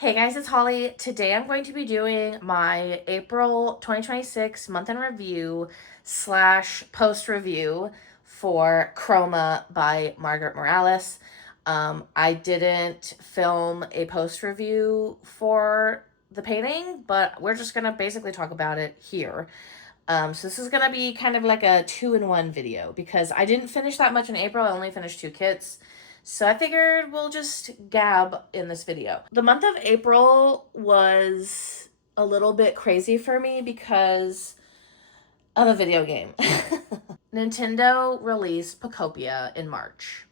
Hey guys, it's Holly. Today I'm going to be doing my April 2026 month in review slash post review for Chroma by Margaret Morales. I didn't film a post review for the painting, but we're just going to basically talk about it here. So this is going to be kind of like a 2-in-1 video because I didn't finish that much in April. I only finished 2 kits. So I figured we'll just gab in this video. The month of April was a little bit crazy for me because of a video game. Nintendo released Pocopia in March.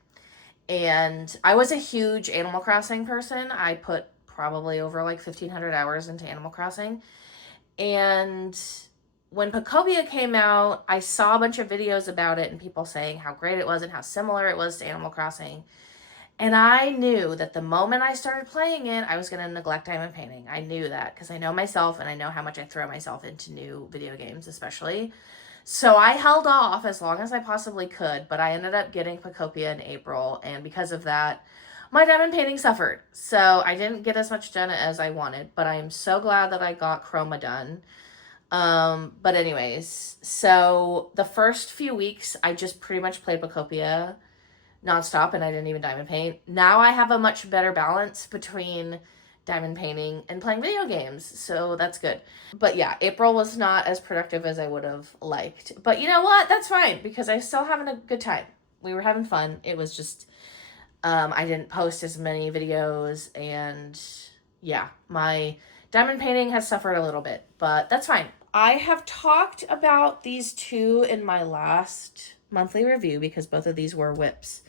And I was a huge Animal Crossing person. I put probably over like 1,500 hours into Animal Crossing. And when Pocopia came out, I saw a bunch of videos about it and people saying how great it was and how similar it was to Animal Crossing. And I knew that the moment I started playing it, I was going to neglect diamond painting. I knew that because I know myself and I know how much I throw myself into new video games, especially. So I held off as long as I possibly could, but I ended up getting Pocopia in April, and because of that, my diamond painting suffered. So I didn't get as much done as I wanted, but I am so glad that I got Chroma done. But anyways, so the first few weeks, I just pretty much played Pocopia nonstop and I didn't even diamond paint. Now I have a much better balance between diamond painting and playing video games, so that's good. But yeah, April was not as productive as I would have liked. But you know what? That's fine because I'm still having a good time. We were having fun. It was just I didn't post as many videos, and yeah, my diamond painting has suffered a little bit, but that's fine. I have talked about these two in my last monthly review because both of these were whips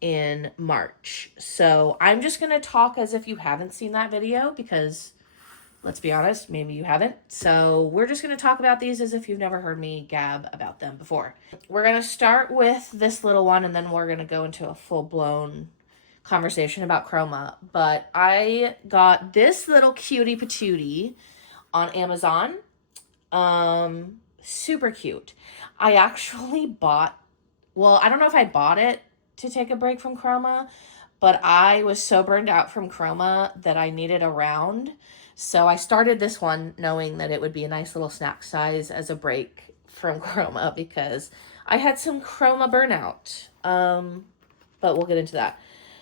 in March. So I'm just going to talk as if you haven't seen that video because let's be honest, maybe you haven't. So we're just going to talk about these as if you've never heard me gab about them before. We're going to start with this little one and then we're going to go into a full-blown conversation about Chroma. But I got this little cutie patootie on Amazon. Super cute. I actually bought, well, I don't know if I bought it to take a break from Chroma, but I was so burned out from Chroma that I needed a round. So I started this one knowing that it would be a nice little snack size as a break from Chroma because I had some Chroma burnout. But we'll get into that.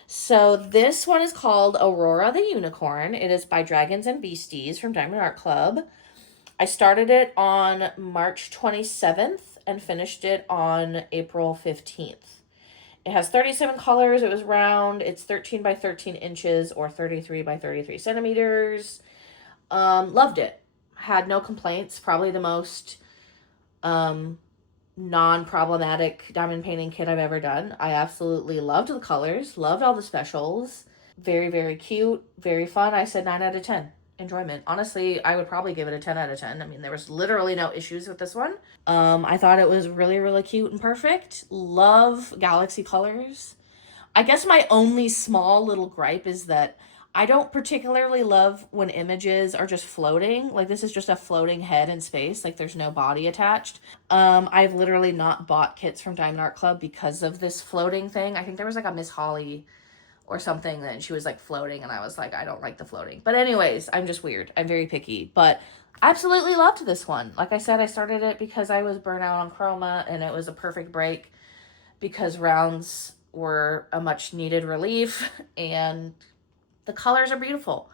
So this one is called Aurora the Unicorn. It is by Dragons and Beasties from Diamond Art Club. I started it on March 27th and finished it on April 15th. It has 37 colors. It was round. It's 13 by 13 inches or 33 by 33 centimeters. Loved it. Had no complaints. Probably the most non-problematic diamond painting kit I've ever done. I absolutely loved the colors. Loved all the specials. Very, very cute. Very fun. I said 9 out of 10. Enjoyment. Honestly, I would probably give it a 10 out of 10. I mean, there was literally no issues with this one. I thought it was really, really cute and perfect. Love galaxy colors. I guess my only small little gripe is that I don't particularly love when images are just floating. Like this is just a floating head in space. Like there's no body attached. I've literally not bought kits from Diamond Art Club because of this floating thing. I think there was like a Miss Holly or something that she was like floating and I was like, I don't like the floating. But anyways, I'm just weird. I'm very picky, but absolutely loved this one. Like I said, I started it because I was burnt out on Chroma and it was a perfect break because rounds were a much needed relief and the colors are beautiful.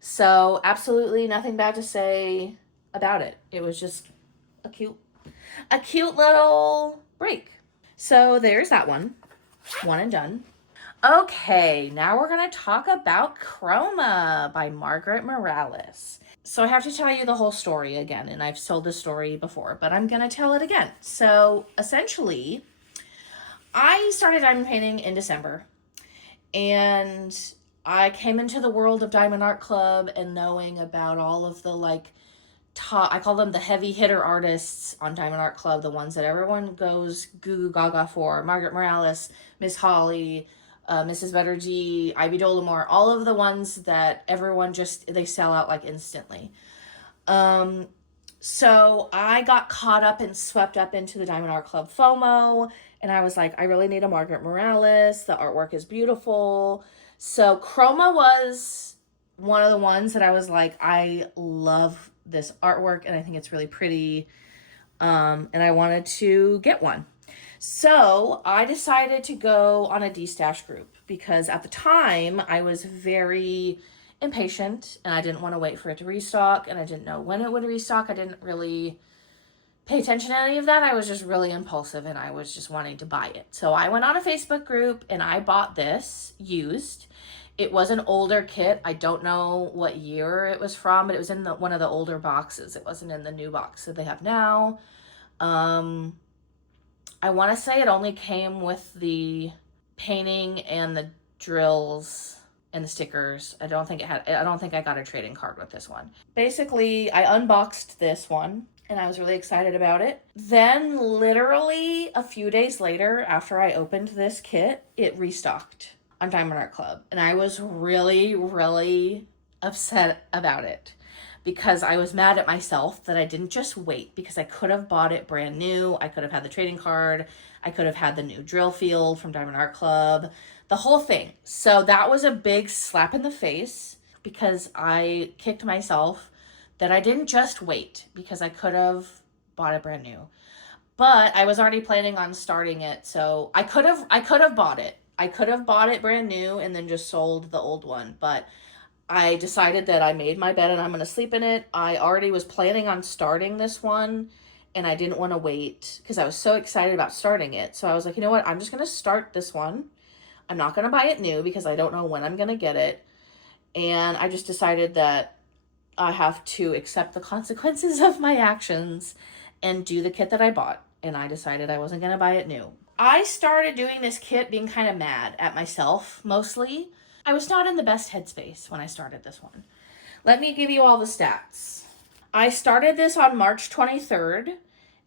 So absolutely nothing bad to say about it. It was just a cute little break. So there's that one and done. Okay, now we're going to talk about Chroma by Margaret Morales. So I have to tell you the whole story again, and I've told this story before, but I'm going to tell it again. So essentially, I started diamond painting in December, and I came into the world of Diamond Art Club and knowing about all of the top, I call them the heavy hitter artists on Diamond Art Club, the ones that everyone goes goo gaga for. Margaret Morales, Miss Holly, Mrs. Bettergy, Ivy Dolomore, all of the ones that everyone they sell out like instantly. So I got caught up and swept up into the Diamond Art Club FOMO, and I was like, I really need a Margaret Morales. The artwork is beautiful. So Chroma was one of the ones that I was like, I love this artwork and I think it's really pretty. And I wanted to get one. So I decided to go on a D-stash group because at the time I was very impatient and I didn't want to wait for it to restock and I didn't know when it would restock. I didn't really pay attention to any of that. I was just really impulsive and I was just wanting to buy it. So I went on a Facebook group and I bought this used. It was an older kit. I don't know what year it was from, but it was in one of the older boxes. It wasn't in the new box that they have now. I want to say it only came with the painting and the drills and the stickers. I don't think I got a trading card with this one. Basically, I unboxed this one and I was really excited about it. Then literally a few days later, after I opened this kit, it restocked on Diamond Art Club. And I was really, really upset about it because I was mad at myself that I didn't just wait, because I could have bought it brand new. I could have had the trading card. I could have had the new drill field from Diamond Art Club, the whole thing. So that was a big slap in the face because I kicked myself that I didn't just wait, because I could have bought it brand new. But I was already planning on starting it, so I could have bought it. I could have bought it brand new and then just sold the old one, but I decided that I made my bed and I'm going to sleep in it. I already was planning on starting this one and I didn't want to wait because I was so excited about starting it. So I was like, you know what? I'm just going to start this one. I'm not going to buy it new because I don't know when I'm going to get it. And I just decided that I have to accept the consequences of my actions and do the kit that I bought. And I decided I wasn't going to buy it new. I started doing this kit being kind of mad at myself, mostly. I was not in the best headspace when I started this one. Let me give you all the stats. I started this on March 23rd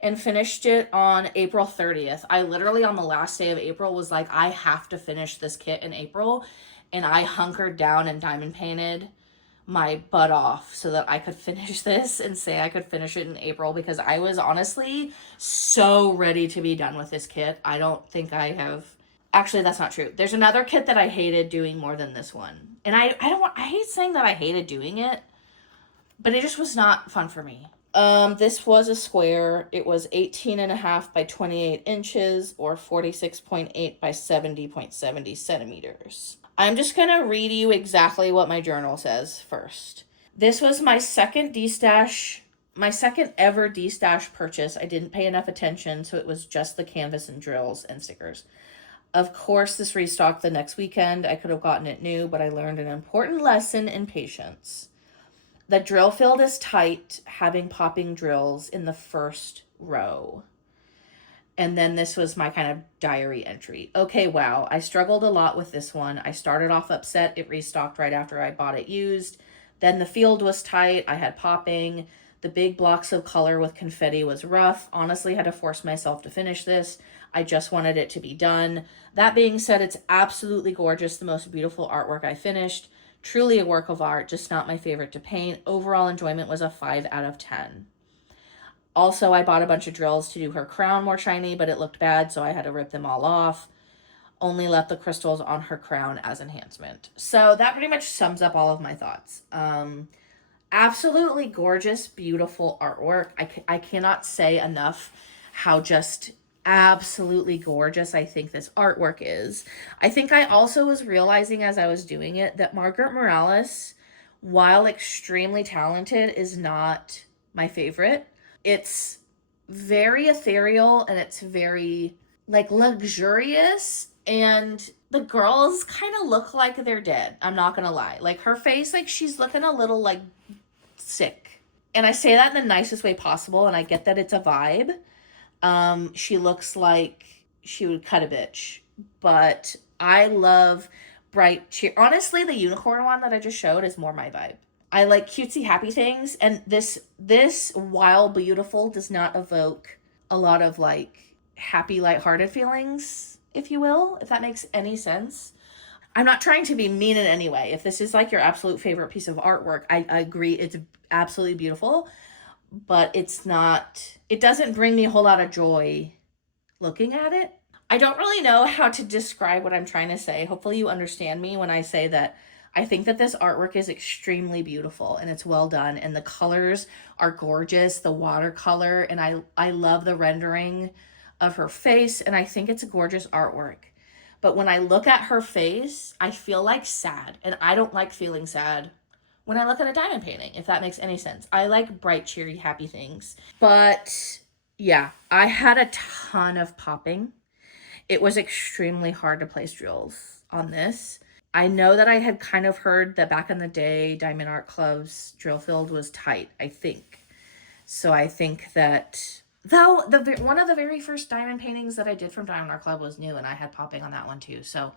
and finished it on April 30th. I literally on the last day of April was like, I have to finish this kit in April. And I hunkered down and diamond painted my butt off so that I could finish this and say I could finish it in April, because I was honestly so ready to be done with this kit. I don't think I have. Actually, that's not true. There's another kit that I hated doing more than this one. And I hate saying that I hated doing it, but it just was not fun for me. This was a square. It was 18.5 by 28 inches or 46.8 by 70.70 centimeters. I'm just going to read you exactly what my journal says first. This was my second ever D-stash purchase. I didn't pay enough attention, so it was just the canvas and drills and stickers. Of course, this restocked the next weekend. I could have gotten it new, but I learned an important lesson in patience. The drill field is tight, having popping drills in the first row. And then this was my kind of diary entry. Okay, wow, I struggled a lot with this one. I started off upset. It restocked right after I bought it used. Then the field was tight. I had popping. The big blocks of color with confetti was rough. Honestly, had to force myself to finish this. I just wanted it to be done. That being said, it's absolutely gorgeous. The most beautiful artwork I finished. Truly a work of art, just not my favorite to paint. Overall enjoyment was a 5 out of 10. Also, I bought a bunch of drills to do her crown more shiny, but it looked bad, so I had to rip them all off. Only left the crystals on her crown as enhancement. So that pretty much sums up all of my thoughts. Absolutely gorgeous, beautiful artwork. I cannot say enough how just absolutely gorgeous I think this artwork is. I think I also was realizing as I was doing it that Margaret Morales, while extremely talented, is not my favorite. It's very ethereal and it's very like luxurious, and the girls kind of look like they're dead. I'm not gonna lie. Like her face, like she's looking a little like sick. And I say that in the nicest way possible, and I get that it's a vibe. She looks like she would cut a bitch, but I love bright cheer. Honestly, the unicorn one that I just showed is more my vibe. I like cutesy happy things, and this while beautiful does not evoke a lot of like happy lighthearted feelings, if you will, if that makes any sense. I'm not trying to be mean in any way. If this is like your absolute favorite piece of artwork, I agree it's absolutely beautiful, but it doesn't bring me a whole lot of joy looking at it. I don't really know how to describe what I'm trying to say. Hopefully you understand me when I say that I think that this artwork is extremely beautiful and it's well done, and the colors are gorgeous, the watercolor, and I love the rendering of her face, and I think it's a gorgeous artwork. But when I look at her face, I feel like sad, and I don't like feeling sad when I look at a diamond painting, if that makes any sense. I like bright, cheery, happy things. But yeah, I had a ton of popping. It was extremely hard to place drills on this. I know that I had kind of heard that back in the day, Diamond Art Club's drill field was tight, I think. So I think that, though, one of the very first diamond paintings that I did from Diamond Art Club was new, and I had popping on that one too. So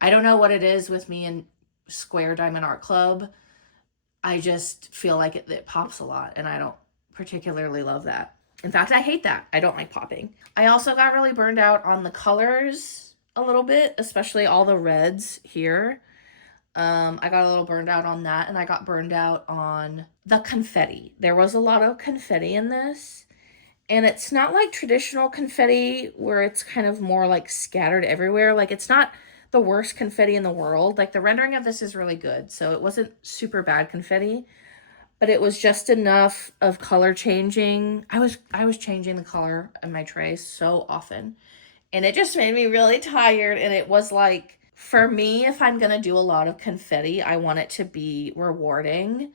I don't know what it is with me and Square Diamond Art Club. I just feel like it pops a lot, and I don't particularly love that. In fact, I hate that. I don't like popping. I also got really burned out on the colors a little bit, especially all the reds here. I got a little burned out on that, and I got burned out on the confetti. There was a lot of confetti in this, and it's not like traditional confetti where it's kind of more like scattered everywhere. Like, it's not the worst confetti in the world. Like, the rendering of this is really good, so it wasn't super bad confetti, but it was just enough of color changing. I was changing the color in my tray so often, and it just made me really tired. And it was like, for me, if I'm gonna do a lot of confetti, I want it to be rewarding,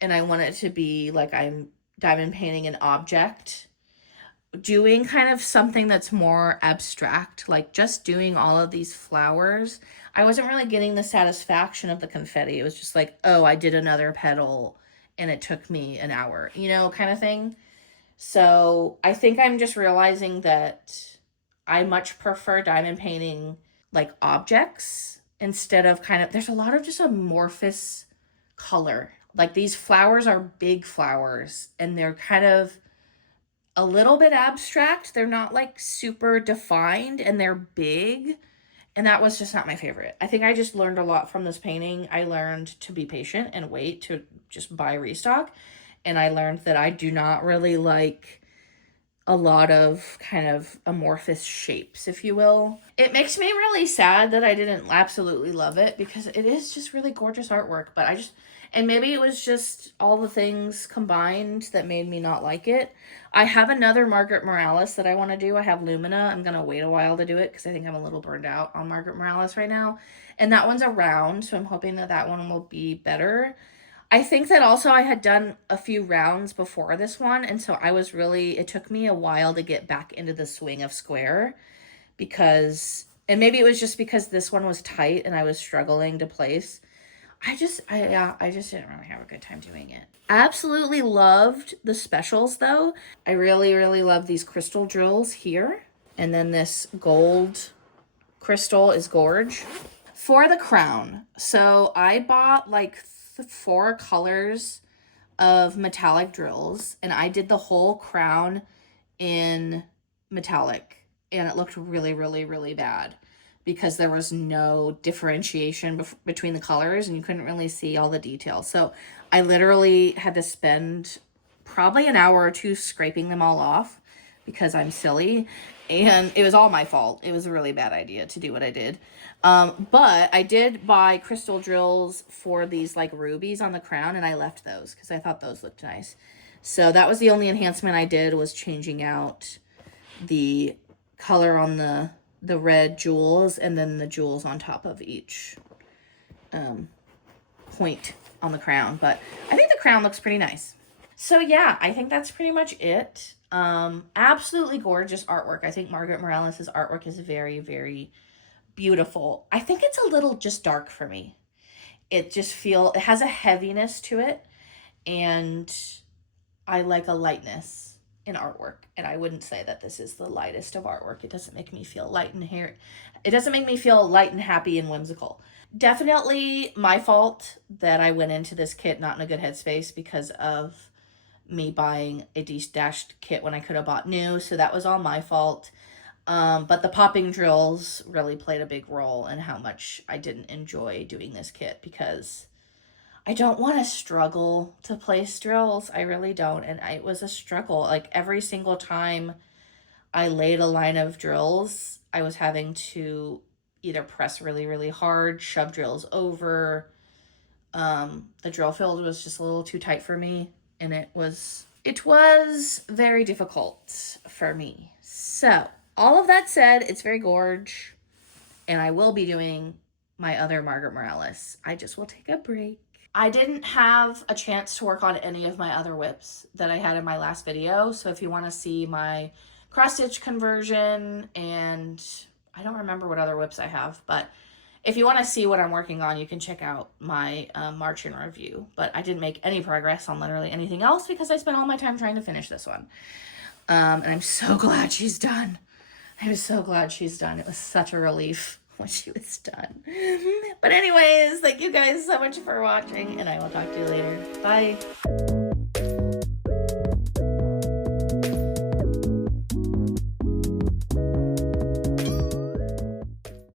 and I want it to be like I'm diamond painting an object. Doing kind of something that's more abstract, like just doing all of these flowers, I wasn't really getting the satisfaction of the confetti. It was just like, oh, I did another petal and it took me an hour, kind of thing. So I think I'm just realizing that I much prefer diamond painting like objects instead of kind of, there's a lot of just amorphous color. Like, these flowers are big flowers, and they're kind of a little bit abstract. They're not like super defined, and they're big. And that was just not my favorite. I think I just learned a lot from this painting. I learned to be patient and wait to just buy restock. And I learned that I do not really like a lot of kind of amorphous shapes, if you will. It makes me really sad that I didn't absolutely love it, because it is just really gorgeous artwork. But and maybe it was just all the things combined that made me not like it. I have another Margaret Morales that I want to do. I have Lumina. I'm going to wait a while to do it because I think I'm a little burned out on Margaret Morales right now. And that one's a round, so I'm hoping that that one will be better. I think that also I had done a few rounds before this one, and so it took me a while to get back into the swing of square, and maybe it was just because this one was tight and I was struggling to place. I just didn't really have a good time doing it. Absolutely loved the specials though. I really, really love these crystal drills here. And then this gold crystal is gorge. For the crown, so I bought like 4 colors of metallic drills, and I did the whole crown in metallic, and it looked really, really, really bad because there was no differentiation between the colors, and you couldn't really see all the details. So I literally had to spend probably an hour or two scraping them all off because I'm silly, and it was all my fault. It was a really bad idea to do what I did. But I did buy crystal drills for these like rubies on the crown, and I left those because I thought those looked nice. So that was the only enhancement I did, was changing out the color on the red jewels, and then the jewels on top of each point on the crown. But I think the crown looks pretty nice. So yeah, I think that's pretty much it. Absolutely gorgeous artwork. I think Margaret Morales' artwork is very, very beautiful. I think it's a little just dark for me. It has a heaviness to it, and I like a lightness in artwork, and I wouldn't say that this is the lightest of artwork. It doesn't make me feel light and happy and whimsical. Definitely my fault that I went into this kit not in a good headspace because of me buying a de-stashed kit when I could have bought new, so that was all my fault. But the popping drills really played a big role in how much I didn't enjoy doing this kit, because I don't want to struggle to place drills. I really don't. And it was a struggle. Like, every single time I laid a line of drills, I was having to either press really, really hard, shove drills over, The drill field was just a little too tight for me, and it was very difficult for me. So, all of that said, it's very gorge, and I will be doing my other Margaret Morales. I just will take a break. I didn't have a chance to work on any of my other whips that I had in my last video, so if you want to see my cross stitch conversion, and I don't remember what other whips I have, but if you want to see what I'm working on, you can check out my March in review. But I didn't make any progress on literally anything else because I spent all my time trying to finish this one. And I'm so glad she's done. I'm so glad she's done. It was such a relief when she was done. But anyways, thank you guys so much for watching, and I will talk to you later. Bye.